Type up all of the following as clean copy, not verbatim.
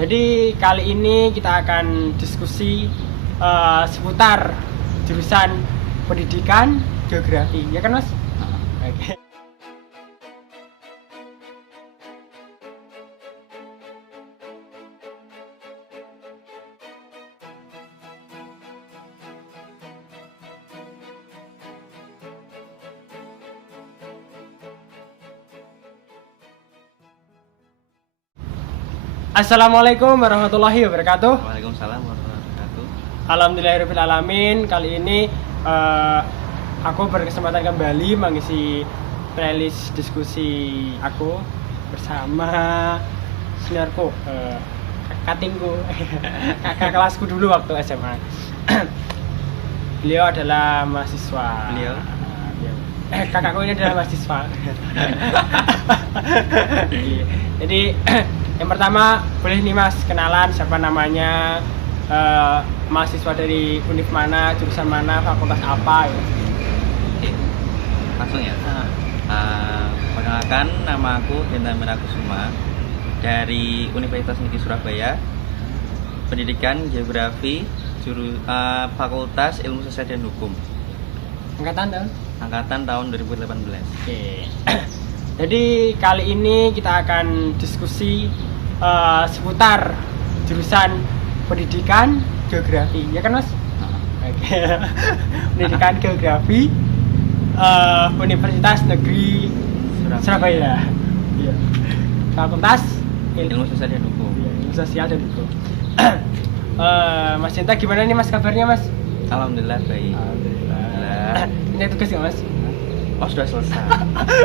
Jadi kali ini kita akan diskusi seputar jurusan pendidikan geografi, ya kan Mas? Oke. Assalamualaikum warahmatullahi wabarakatuh. Waalaikumsalam warahmatullahi wabarakatuh. Alhamdulillahirrahmanirrahim. Kali ini aku berkesempatan kembali mengisi playlist diskusi aku bersama seniorku, katingku, kakak kelasku dulu waktu SMA. Beliau adalah mahasiswa. Kakakku ini adalah mahasiswa. Jadi yang pertama boleh nih Mas kenalan siapa namanya, mahasiswa dari univ mana, jurusan mana, fakultas apa ya? Oke, langsung ya. Perkenalkan, nama aku Hendra Merakusuma dari Universitas Negeri Surabaya, pendidikan geografi, Fakultas Ilmu Sosial dan Hukum. Angkatan tahun 2018. Oke. Jadi kali ini kita akan diskusi seputar jurusan pendidikan geografi, ya kan Mas? Oke. Pendidikan geografi Universitas Negeri Surabaya. Iya. Fakultas Ilmu Sosial dan Hukum. Ilmu Sosial dan Hukum. Mas Cinta gimana nih Mas kabarnya Mas? Alhamdulillah baik. Alhamdulillah. Ini tugas nggak Mas? Oh, sudah selesai.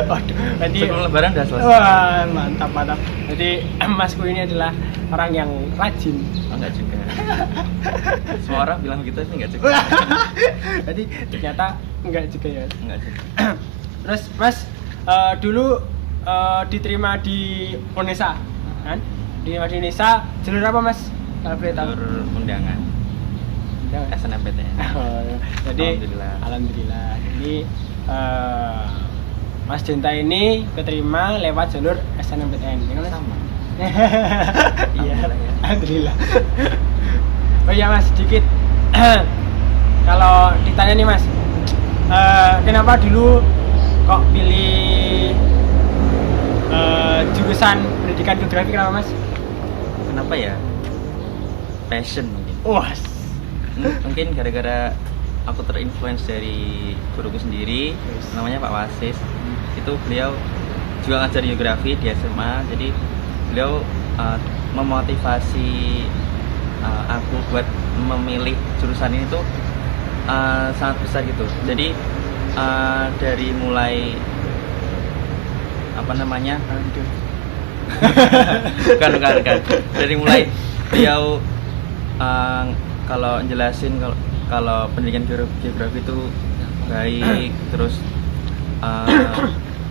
Waduh, berarti Sebelum lebaran sudah selesai. wah, mantap. Jadi Masku ini adalah orang yang rajin. Oh, enggak juga. Semua orang bilang gitu tapi enggak juga. Jadi ternyata enggak juga ya. Enggak juga. Terus Mas dulu diterima di UNESA, kan? Diterima di UNESA jalur apa Mas? Kalau boleh tahu. Jalur undangan SNMPTN. Jadi Alhamdulillah. Jadi Mas Cinta ini keterima lewat jalur SNMPTN, ya kan? Sama. Iya, Alhamdulillah, ya. alhamdulillah. Oh iya Mas, sedikit. Kalau ditanya nih Mas, kenapa dulu kok pilih jurusan pendidikan geografi, kenapa Mas? Kenapa ya? Passion mungkin. Wah, Mungkin gara-gara aku terinfluence dari guruku sendiri, namanya Pak Wasis. Itu beliau juga ngajar geografi di SMA, jadi beliau memotivasi aku buat memilih jurusan ini tuh sangat besar gitu. Jadi dari mulai apa namanya, bukan. Dari mulai beliau kalau jelasin kalau pendidikan geografi itu baik, terus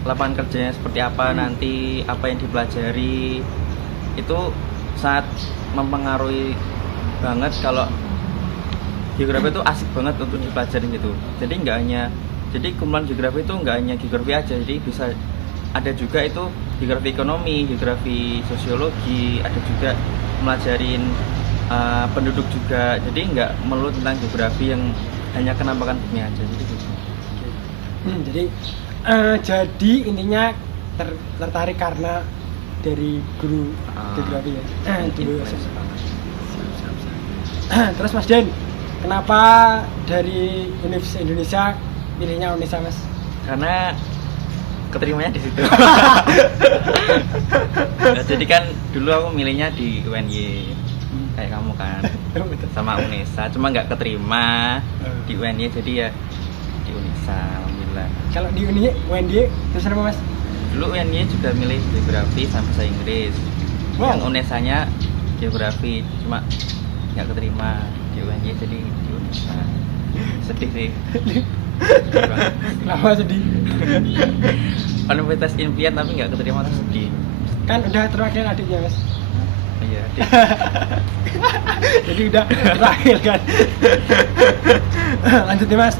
lapangan kerjanya seperti apa nanti, apa yang dipelajari, itu sangat mempengaruhi banget. Kalau geografi itu asik banget untuk dipelajari gitu. Jadi kumpulan geografi itu nggak hanya geografi aja, jadi bisa ada juga itu geografi ekonomi, geografi sosiologi, ada juga melajarin penduduk juga. Jadi nggak melulu tentang geografi yang hanya kenampakan bumi aja. Jadi gitu. Jadi intinya tertarik karena dari guru geografi ya. Dulu influence banget. Terus Mas Den, kenapa dari Universitas Indonesia pilihnya UNESA Mas? Karena keterimanya di situ. Nah, jadi kan dulu aku milihnya di UNY kayak kamu kan, sama UNESA, cuma nggak keterima di UNY, jadi ya di UNESA. Alhamdulillah. Kalau di UNY terus apa Mas? Dulu UNY juga milih geografi sama bahasa Inggris. Wow. Yang UNESA-nya geografi, cuma nggak keterima di UNY, jadi di UNESA. Sedih sih. Kenapa sedih? Universitas impian tapi nggak keterima, tuh sedih. Kan udah terakhir adiknya Mas. Iya, adik. Jadi udah terakhir kan. Lanjut nih Mas.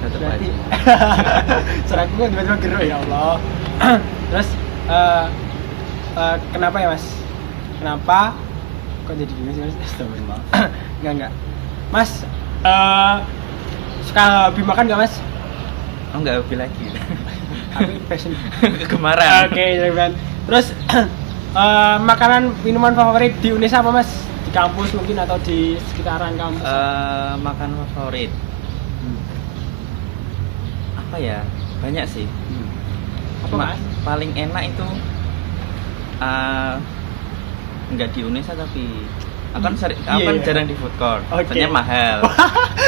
Tetep Berarti aja. serangku kan tiba-tiba geruk ya Allah. Terus kenapa ya Mas? Kenapa kok jadi gini sih Mas? Astagfirullah. Enggak. Mas suka hobi makan nggak Mas? Oh nggak hobi lagi. Aku passion. Kegemaran. Oke, teman. Terus makanan minuman favorit di Unesa apa Mas? Di kampus mungkin atau di sekitaran kampus? Makanan favorit apa ya? Banyak sih. Apa Cuma Mas? paling enak itu nggak di Unesa tapi aku kan Iya. jarang di food court. Oke. Soalnya mahal.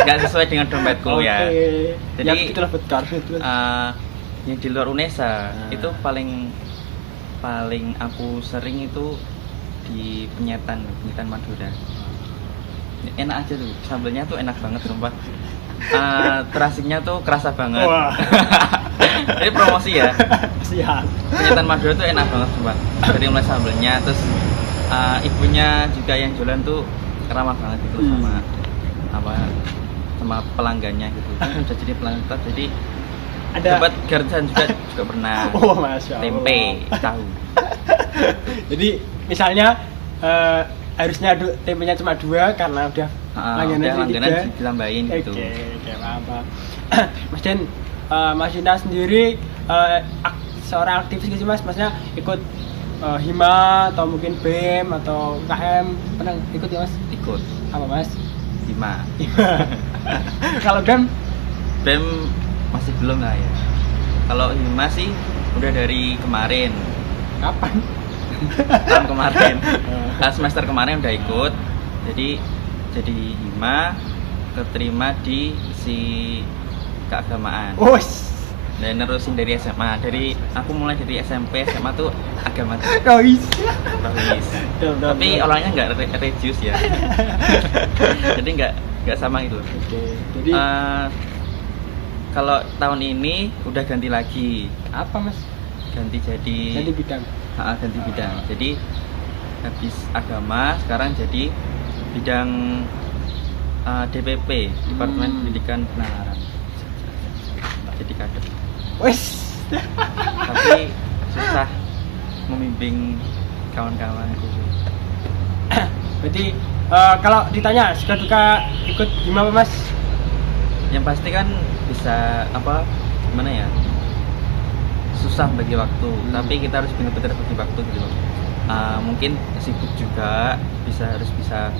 Nggak sesuai dengan dompetku ya. Jadi Jadi, itulah food court. Yang di luar Unesa Nah. itu paling aku sering itu di penyetan Madura. Enak aja tuh, sambelnya tuh enak banget sumpah. Terasinya tuh kerasa banget. Wah. Jadi promosi ya. Siap. Penyetan Madura tuh enak banget sumpah. Dari mulai sambelnya, terus ibunya juga yang jualan tuh ramah banget gitu sama pelanggannya gitu. Kan udah jadi pelanggan tetap, jadi dapat gardan juga pernah. Oh, Masya Allah. Tempe, tahu. Jadi misalnya harusnya tempenya cuma 2 karena udah langganan ditambahin gitu. Oke, apa. Mas Den, Mas Dinda sendiri seorang aktivis gitu Mas, maksudnya ikut Hima atau mungkin BEM atau KM pernah ikut ya Mas? Ikut. Apa Mas? Hima. Kalau BEM? BEM masih belum lah ya. Kalau Hima sih udah dari kemarin. Kapan? Tahun kemarin. Semester kemarin udah ikut. Jadi Hima keterima di si keagamaan. Dan nerusin dari SMA. Aku mulai dari SMP, SMA tuh agama. Rois. Tapi orangnya nggak religius ya. Jadi nggak sama itu. Oke. Jadi kalau tahun ini udah ganti lagi. apa Mas? Ganti bidang. Ganti bidang. Jadi habis agama sekarang jadi bidang DPP, Departemen Pendidikan Penalaran. Jadi kader. Tapi susah membimbing kawan-kawanku. Berarti kalau ditanya suka duka ikut gimana Mas? Yang pasti kan bisa gimana ya, susah bagi waktu, tapi kita harus benar-benar bagi waktu gitu. Mungkin sibuk juga, harus bisa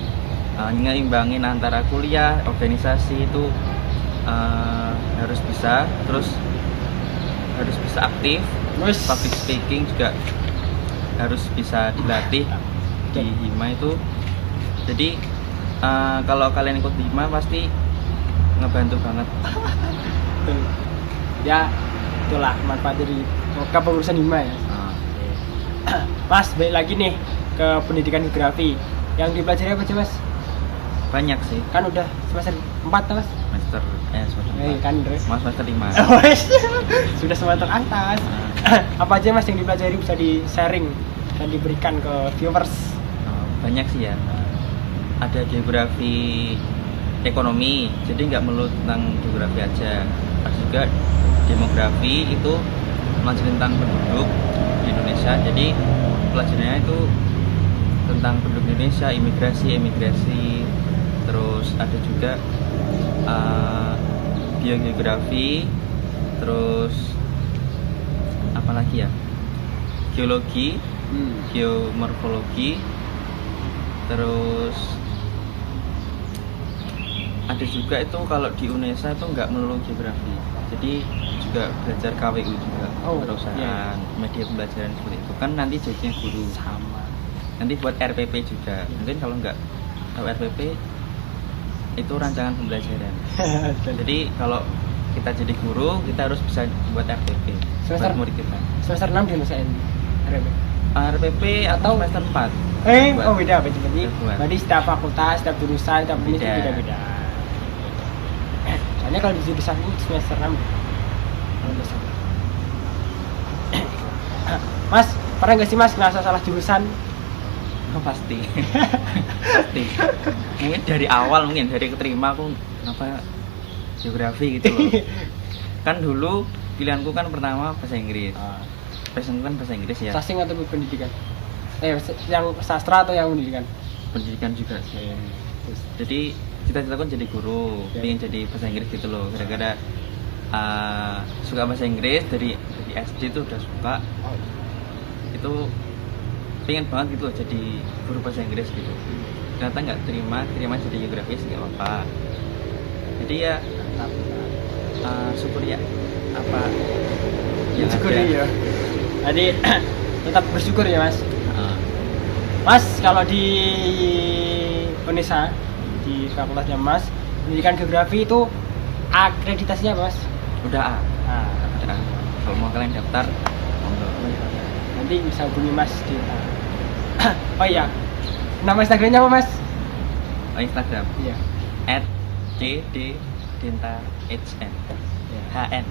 ngeimbangin antara kuliah, organisasi itu harus bisa, terus harus bisa aktif, public speaking juga harus bisa dilatih di Hima itu. Jadi kalau kalian ikut di Hima pasti ngebantu banget. Ya itulah manfaat dari kepengurusan Hima ya. Mas, balik lagi nih ke pendidikan geografi. Yang dipelajari apa sih Mas? Banyak sih. Kan udah semester 4 tuh Mas? Semester 4. Kan semester 5. Sudah semester atas. Apa aja Mas yang dipelajari bisa di-sharing dan diberikan ke viewers? Banyak sih ya. Ada geografi ekonomi, jadi nggak melulu tentang geografi aja. Ada juga demografi, itu mempelajari tentang penduduk di Indonesia. Jadi pelajarannya itu tentang penduduk Indonesia, imigrasi. Terus ada juga biogeografi, terus apa lagi ya, geologi, geomorfologi, terus ada juga itu kalau di Unesa itu nggak melulu geografi, jadi juga belajar KWU juga, perusahaan, media pembelajaran seperti itu kan nanti jadinya guru sama. Nanti buat RPP juga, mungkin kalau nggak tahu RPP itu rancangan pembelajaran. Jadi kalau kita jadi guru kita harus bisa buat RPP buat murid kita. Semester 6 di Nusa RPP atau semester 4. Beda berarti setiap fakultas, setiap jurusan, setiap unit beda-beda. Soalnya kalau di jurusan ini semester 6. Mas, pernah nggak sih Mas ngerasa salah jurusan? Pasti. Mungkin dari awal, dari keterima aku kenapa geografi gitu loh. Kan dulu pilihanku kan pertama bahasa Inggris. Passionku kan bahasa Inggris ya. Sasing atau pendidikan? yang sastra atau yang pendidikan? pendidikan juga sih. Terus, Jadi cita-citaku jadi guru, Ya. pengen jadi bahasa Inggris gitu loh. Gara-gara suka bahasa Inggris dari SD tuh udah suka. Itu pengen banget gitu loh jadi guru bahasa Inggris gitu. Ternyata nggak terima jadi geografis nggak apa-apa. Jadi ya syukur ya apa yang syukur ada. ya. Jadi tetap bersyukur ya Mas. Ah, Mas kalau di Unesa di fakultasnya Mas pendidikan geografi itu akreditasinya apa, Mas? udah Nah, udah. Kalau mau kalian daftar, monggo. nanti bisa hubungi Mas di oh iya, nama Instagramnya apa Mas? Instagram Iya. @cddinta_hn. HN.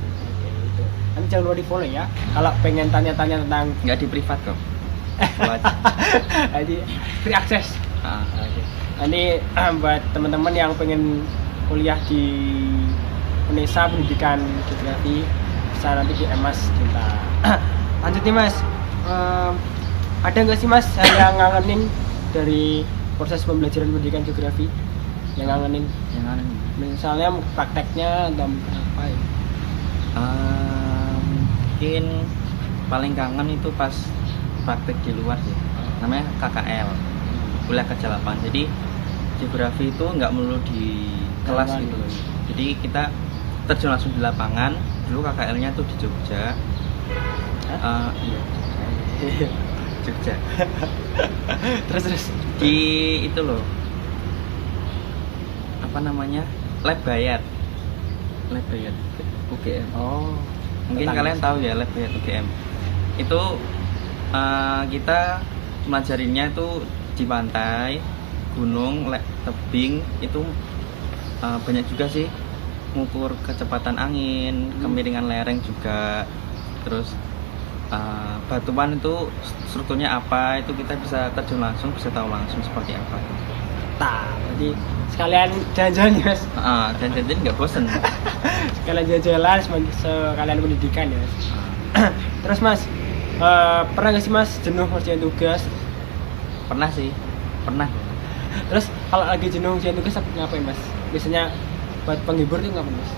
Nanti jangan lupa di follow ya. Kalau pengen tanya-tanya tentang Nggak di privat kok. Follow aja. jadi free access. Ah, Nanti buat teman-teman yang pengen kuliah di Unesa pendidikan geografi bisa nanti di Mas Cinta. Lanjut nih Mas. Ada nggak sih Mas yang ngangenin dari proses pembelajaran pendidikan geografi? Yang ngangenin yang mana nih? misalnya prakteknya atau apa ya? Mungkin paling kangen itu pas praktek di luar sih. Namanya KKL, kuliah kerja lapangan. Jadi geografi itu nggak melulu di kelas Lapangan. gitu loh. Jadi kita terjun langsung di lapangan. Dulu KKL-nya tuh di Jogja. Iya, Jogja. terus Di itu loh. Apa namanya? Lab Bayat. UGM. oh Mungkin tetangga kalian sih. tahu ya Lab Bayat UGM. Itu kita melajarinnya itu di pantai, gunung, tebing itu banyak juga sih, mengukur kecepatan angin, kemiringan lereng juga, terus batuan itu strukturnya apa, itu kita bisa terjun langsung, bisa tahu langsung seperti apa. Nah, jadi sekalian jalan-jalan ya Mas. Dan jadi nggak bosen. Sekalian jalan-jalan sekalian pendidikan ya Mas. Terus Mas, pernah nggak sih Mas jenuh ngerjain tugas? Pernah sih, pernah. Terus kalau lagi jenuh ngerjain tugas ngapain Mas? Biasanya buat penghibur tuh ngapain Mas?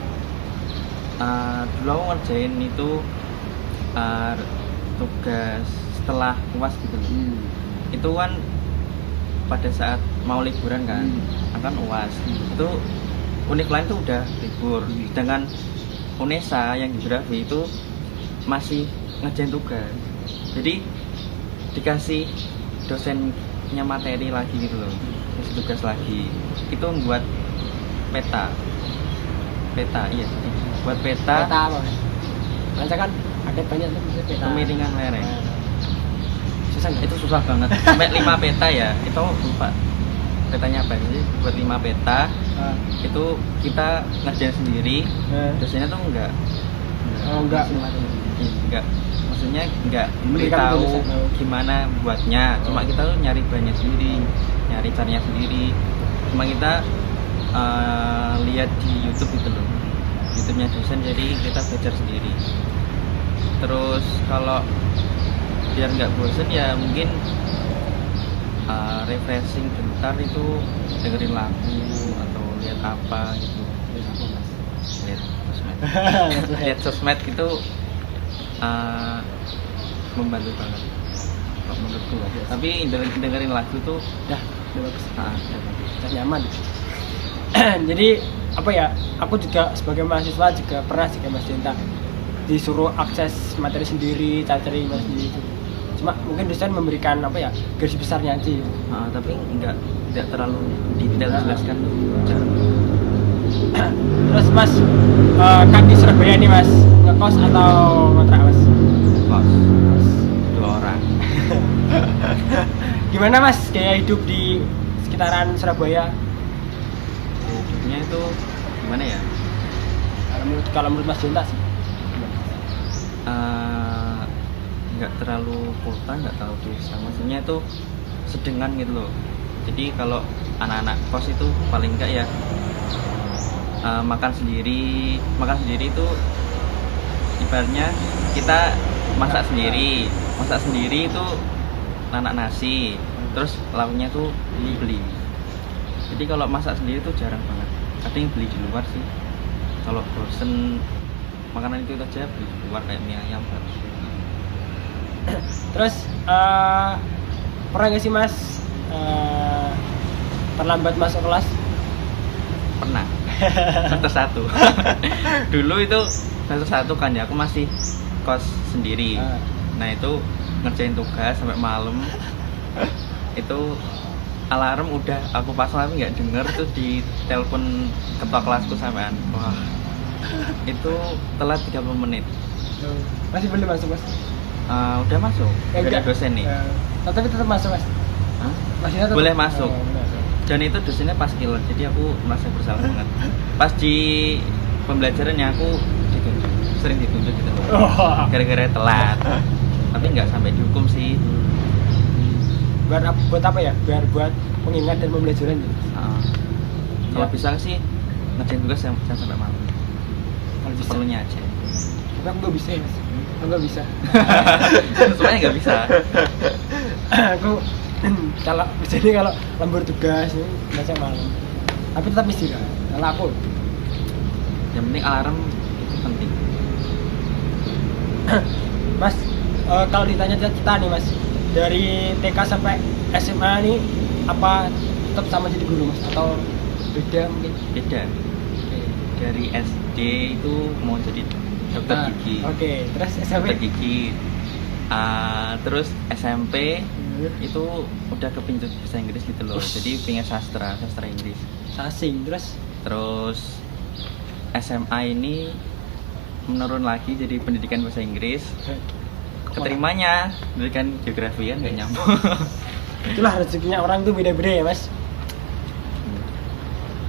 Dulu aku ngerjain itu tugas setelah UAS gitu. Itu kan pada saat mau liburan kan, akan UAS. Itu univ lain tuh udah libur, sedangkan Unesa yang geografi itu masih ngerjain tugas. Jadi dikasih dosennya materi lagi gitu loh, kasih tugas lagi. Itu membuat peta, iya, buat Peta apa Mas? Masa kan ada banyak tuh misalnya peta. kemiringan lereng. Susah nggak? Itu susah banget, sampai 5 peta ya, itu lupa petanya apa sih. Buat 5 peta itu kita ngerjain sendiri, dosennya tuh enggak maksudnya enggak Memberikan beritahu tulisan. gimana buatnya, cuma kita tuh nyari bahannya sendiri, nyari caranya sendiri, cuma kita lihat di YouTube gitu loh, YouTube-nya dosen, jadi kita belajar sendiri. Terus kalau biar nggak bosen ya mungkin refreshing bentar itu dengerin lagu atau lihat apa gitu, lihat sosmed. Lihat sosmed itu membantu banget kalau menurutku. Tapi dengerin lagu tuh Dah, udah bagus. udah bagus. Udah nyaman. Jadi apa ya? Aku juga sebagai mahasiswa juga pernah sih kayak Mas Denta disuruh akses materi sendiri, cari materi sendiri. Cuma mungkin dosen memberikan apa ya garis besarnya aja. Tapi tidak terlalu detail jelaskan cara. Terus Mas kan di Surabaya nih Mas ngekos atau ngontrak Mas? Kos 2 orang. Gimana Mas gaya hidup di sekitaran Surabaya? Hidupnya itu gimana ya? Kalau menurut Mas Denta sih. Nggak terlalu kota, nggak terlalu desa, maksudnya itu sedengan gitu loh. Jadi kalau anak-anak kos itu paling enggak ya makan sendiri itu ibaratnya kita masak sendiri itu nanak nasi, terus lauknya tuh beli. Jadi kalau masak sendiri tuh jarang banget. Kadang beli di luar sih. Kalau bosen makanan itu aja beli di luar kayak mie ayam. Terus pernah nggak sih mas terlambat masuk kelas? Pernah. Semester 1. Dulu itu semester 1 kan ya, aku masih kos sendiri. Nah itu ngerjain tugas sampai malam. Itu alarm udah aku pasang tapi nggak denger, tuh di telepon ketua kelasku sampean. Wah, itu telat 30 menit. Masih belum masuk mas? Udah masuk dari enggak. dosen nih. Tapi tetap masuk mas? Hah? Masih tetap? Boleh masuk. Boleh masuk. Dan itu dosennya pas killer, jadi aku merasa bersalah banget. Pas di pembelajarannya aku sering ditunjuk gitu, Oh. gara-gara telat. Tapi nggak sampai dihukum sih. Buat apa ya? Biar buat pengingat dan pembelajaran gitu. Kalau Ya. bisa sih ngerjain tugas jangan sampai malam. Kalau bisa. Seperlunya aja. Tapi aku nggak bisa ya mas. Aku nggak bisa. Semuanya nggak bisa. Aku kalau jadi kalau lembur tugas ini baca malam. Tapi tetap istirahat. Kalau aku Yang penting alarm itu penting. mas kalau ditanya cita-cita nih mas, dari TK sampai SMA nih apa tetap sama jadi guru mas atau beda mungkin? Beda. Dari SD itu mau jadi dokter gigi. Oke, terus SMP? Dokter gigi. Terus SMP itu udah kepincut bahasa Inggris gitu loh. Jadi pengen sastra Inggris. Sasing, Terus SMA ini menurun lagi jadi pendidikan bahasa Inggris. Keterimanya pendidikan geografi kan nggak nyambung. Itulah rezekinya orang tuh beda-beda ya mas.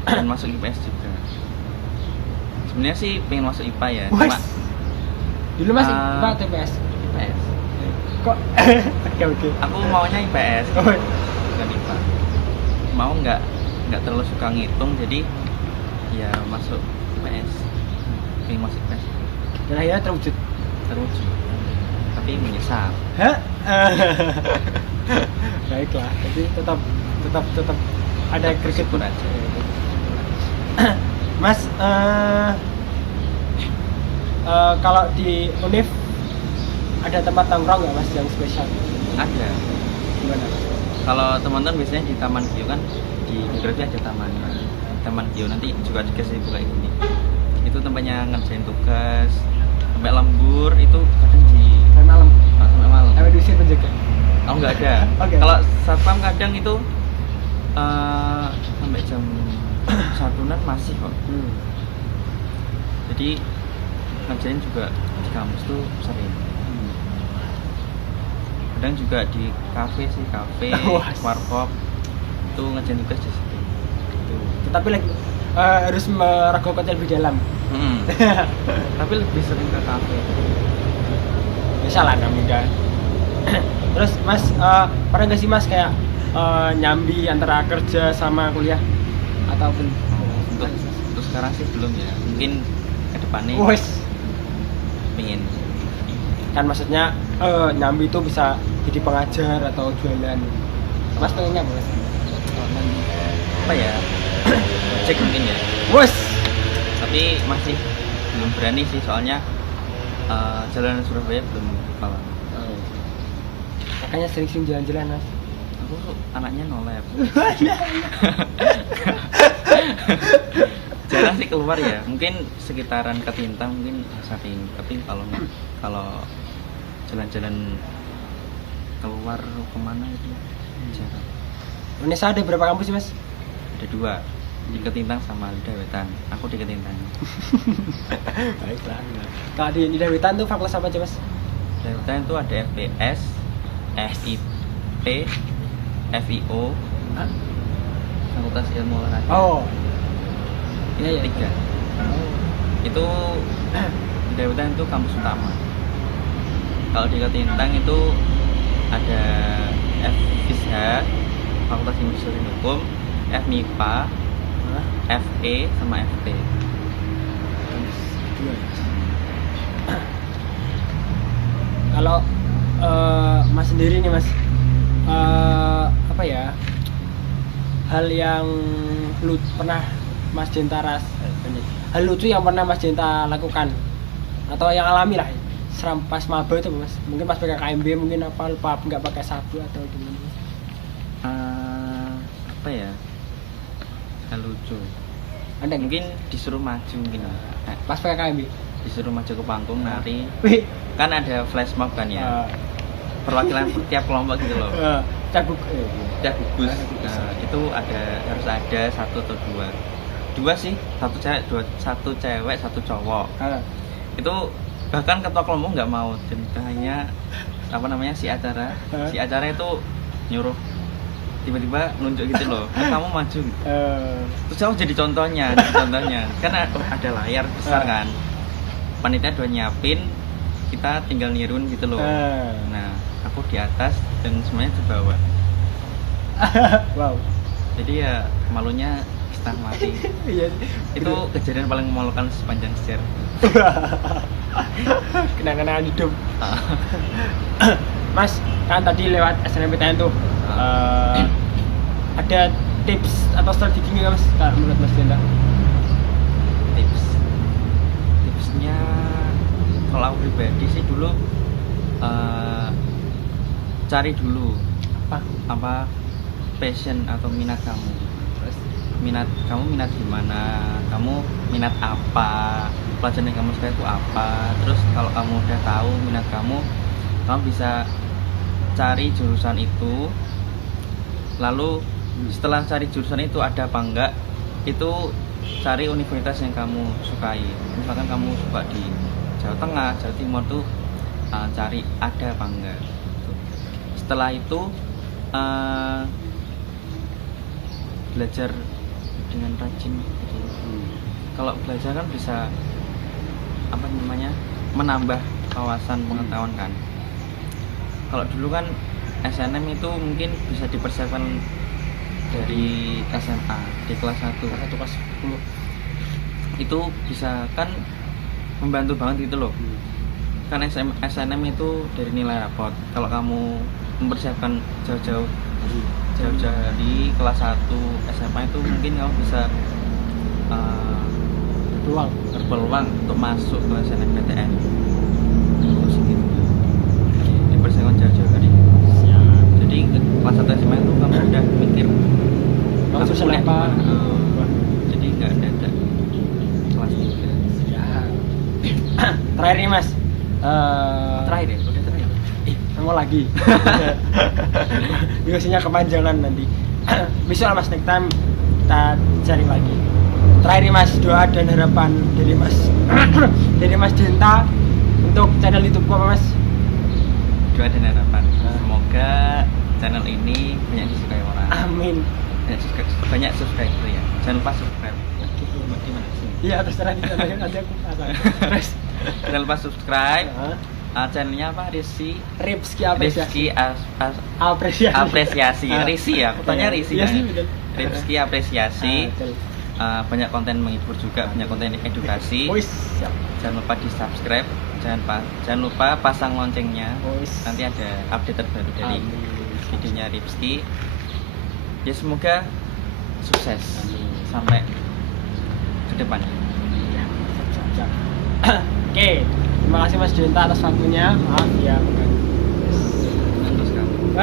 Dan masuk IPS juga. Sebenarnya sih pengen masuk IPA ya. Wes. Cuma Dulu mas Ah. IPA TPS. IPS. Kok? Oke. Aku maunya IPS. Oh, Bukan IPA. Mau nggak terlalu suka ngitung, jadi ya masuk IPS. Pengen masuk IPS dan akhirnya terwujud. terwujud, tapi menyesal. Hah? Baiklah, jadi tetap ada greget Bersyukur aja. mas. Kalau di Univ ada tempat nongkrong nggak mas yang spesial? Ada. Gimana mas? Kalau teman-teman biasanya di Taman Gio kan, di geografi ada Taman Gio, nanti juga dikasih buka ini. Itu tempatnya ngerjain tugas sampai lembur, itu kadang Sampai malam. sampai malam. Sampai diusir penjaga. Oh nggak ada. Oke. Kalau satpam kadang itu sampai jam 1-an masih kok. Jadi ngerjain juga di kampus tuh sering. Kadang juga di kafe, Wah. warkop itu ngerjain tugas di situ. Tetapi lagi harus merogoh kocek lebih dalam. Tapi lebih sering ke kafe. Bisa lah namanya. Terus mas pernah nggak sih mas kayak nyambi antara kerja sama kuliah ataupun Untuk sekarang sih belum ya. Mungkin ke depannya wes pengen. kan maksudnya nyambi itu bisa jadi pengajar atau jualan. Mas pengennya apa mas? Apa ya? Cek mungkin ya. Wes. Tapi masih belum berani sih, soalnya jalanan Surabaya belum kalah. Makanya sering-sering jalan-jalan mas. Aku tuh anaknya no lab. Jarang sih keluar ya, mungkin sekitaran Ketintang mungkin sering, tapi kalau jalan-jalan keluar kemana itu jarang. Indonesia ada berapa kampus sih mas? Ada 2, di Ketintang sama Lidah Wetan. Aku di Ketintang. Baiklah. Kalau di Lidah Wetan tuh fakultas apa aja mas? Lidah Wetan itu ada FPS, FIP, FIO, Hah? Fakultas Ilmu Olahraga. Oh. Iya ya. 3. Itu di Dewetan itu kampus utama. Kalau di Ketintang itu ada FISH, Fakultas Industri dan Hukum, FMIPA, FE sama FT. Kalau mas sendiri nih mas, apa ya, hal yang pernah Mas Denta hal lucu yang pernah Mas Denta lakukan atau yang alami lah pas maba itu Mas, mungkin pas pakai KMB mungkin apa lupa nggak pakai sabuk atau gimana? Apa ya, hal lucu Ada mungkin disuruh maju mungkin pas pakai KMB disuruh maju ke panggung nari, wih kan ada flash mob kan ya, perwakilan tiap kelompok gitu loh, cagup tiap gugus. Nah, itu harus ada satu atau dua sih, satu cewek satu cowok. Itu bahkan ketua kelompok nggak mau, dan hanya apa namanya si acara itu nyuruh tiba-tiba nunjuk gitu loh, kamu maju gitu. Terus aku jadi contohnya kan ada layar besar kan, panitia udah nyiapin, kita tinggal nirun gitu loh. Nah aku di atas dan semuanya di bawah. Wow, jadi ya malunya setengah mati. iya Itu kejadian paling memalukan sepanjang sejarah. kenangan hidup. Mas kan tadi lewat SNMPTN tuh ada tips atau strategi nggak Mas menurut Mas Denta? Tipsnya kalau aku pribadi sih dulu cari dulu apa passion atau minat kamu. Minat gimana, kamu minat apa, pelajaran yang kamu suka itu apa. Terus kalau kamu udah tahu minat kamu bisa cari jurusan itu. Lalu setelah cari jurusan itu ada apa enggak, itu cari universitas yang kamu sukai. Misalkan kamu suka di Jawa Tengah, Jawa Timur tuh cari ada apa enggak. Setelah itu belajar dengan rajin gitu. Kalau belajar kan bisa apa namanya, menambah wawasan pengetahuan kan. Kalau dulu kan SNM itu mungkin bisa dipersiapkan dari SMA di kelas 1 kelas 10. Itu bisa kan membantu banget gitu loh. Kan SNM itu dari nilai rapot. Kalau kamu mempersiapkan jauh-jauh di kelas 1 SMA itu mungkin kamu bisa berpeluang untuk masuk ke SNMPTN. Terus gitu. Dipersiapkan jauh-jauh hari. Jadi kelas 1 SMA itu kamu udah mikir kamu kuliah di mana. Jadi nggak ada kelas 3. Terakhir nih Mas. Terakhir ya? Udah terakhir. Mau lagi. Biasanya kepanjangan nanti. Bisa lah Mas, next time kita sharing lagi. Terakhir nih Mas, doa dan harapan dari Mas Denta untuk channel YouTube apa Mas? Doa dan harapan. Semoga channel ini banyak disukai orang. Amin. Banyak subscriber ya. Jangan lupa subscribe. Di mana sih? Iya, terserah nanti aku pasang. Terus jangan lupa subscribe. Channelnya apa? Rizky apresiasi. Rizky ya. Aku tanya Rizky. Iya sih, betul. Rizky apresiasi. Banyak konten menghibur juga, banyak konten edukasi. Siap. Jangan lupa di subscribe, jangan lupa pasang loncengnya. Nanti ada update terbaru dari videonya Rizky. Ya semoga sukses sampai ke depannya. Siap. Oke, terima kasih Mas Denta atas waktunya. Maaf ya. Terus kamu.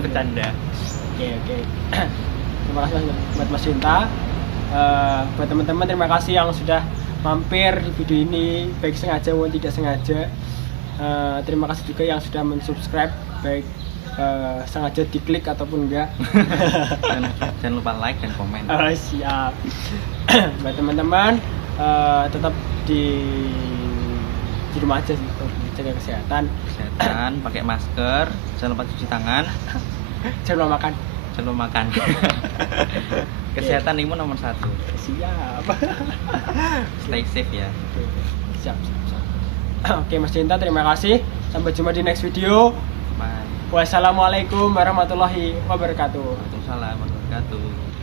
Bercanda. Oke. Terima kasih buat Mas Denta. Buat teman-teman terima kasih yang sudah mampir di video ini, baik sengaja maupun tidak sengaja. Terima kasih juga yang sudah mensubscribe, baik sengaja diklik ataupun enggak. Jangan lupa like dan komen. Siap. Buat teman-teman tetap di rumah aja sih, jaga kesehatan, pakai masker, jangan lupa cuci tangan, jangan lupa makan. Kesehatan imun nomor 1. Siap. Stay safe ya. Siap. Oke Mas Denta, terima kasih. Sampai jumpa di next video. Bye. Wassalamualaikum warahmatullahi wabarakatuh. Waalaikumsalam warahmatullahi wabarakatuh.